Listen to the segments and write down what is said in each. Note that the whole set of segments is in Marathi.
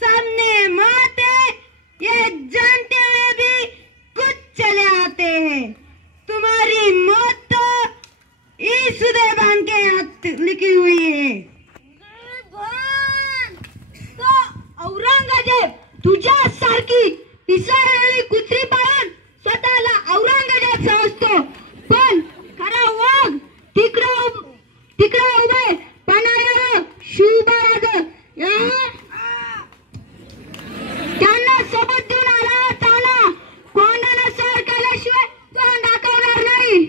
सामने मौत है ये जानते हुए भी कुछ चले आते हैं। तुम्हारी मौत तो इस सुदैवान के हाथ लिखी हुई है। तो औरंगजेब तुझ्या सारखी पिसाळलेली कुत्री पाहून स्वतःला औरंगजेब समजतो, पण खरा वाघ तिकडे उभे पणाऱ्यावर शिवबा त्यांना सोबत देऊन आला चाला कोणाला सर केल्याशिवाय तोंड दाखवणार नाही।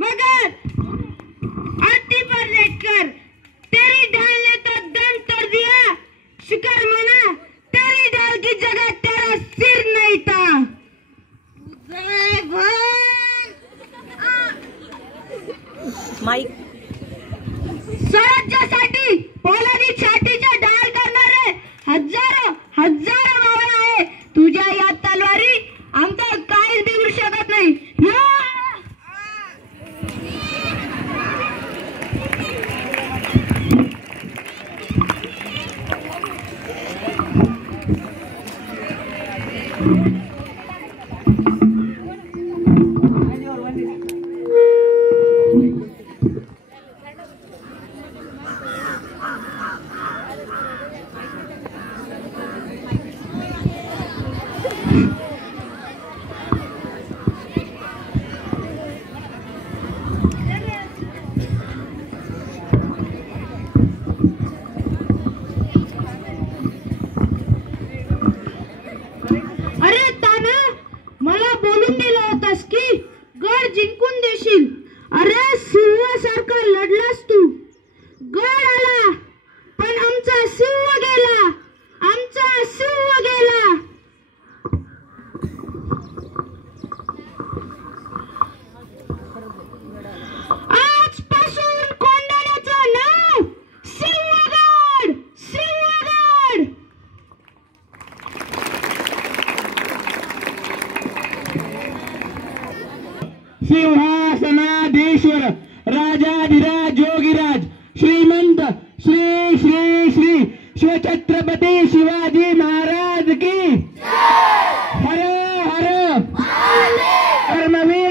मगर आरती पर लेटकर तेरी ढाल ने तो दम तोड़ दिया। शुक्र मना तेरी ढाल की जगह तेरा सिर नहीं था। स्वराज्यासाठी पोलादी छातीच्या ढाल करणारे हजारो मावळे आहे। तुझ्या या तलवारी आमचा काहीच बिघडू शकत नाही। अरे ताना, मला बोलून दिलं होतास की गड जिंकून देशील। अरे सिंहासारखा लढलास तू, गड आला पण आमचा सिंह गेला, आमचा सिंह गेला। आजपासून कोंढाण्याचं नाव सिंहगड, सिंहगड। सिंहासनाधीश्वर राजाधिराज योगीराज श्रीमंत श्री श्री श्री शिवछत्रपती शिवाजी महाराज की हर हर कर्मवीर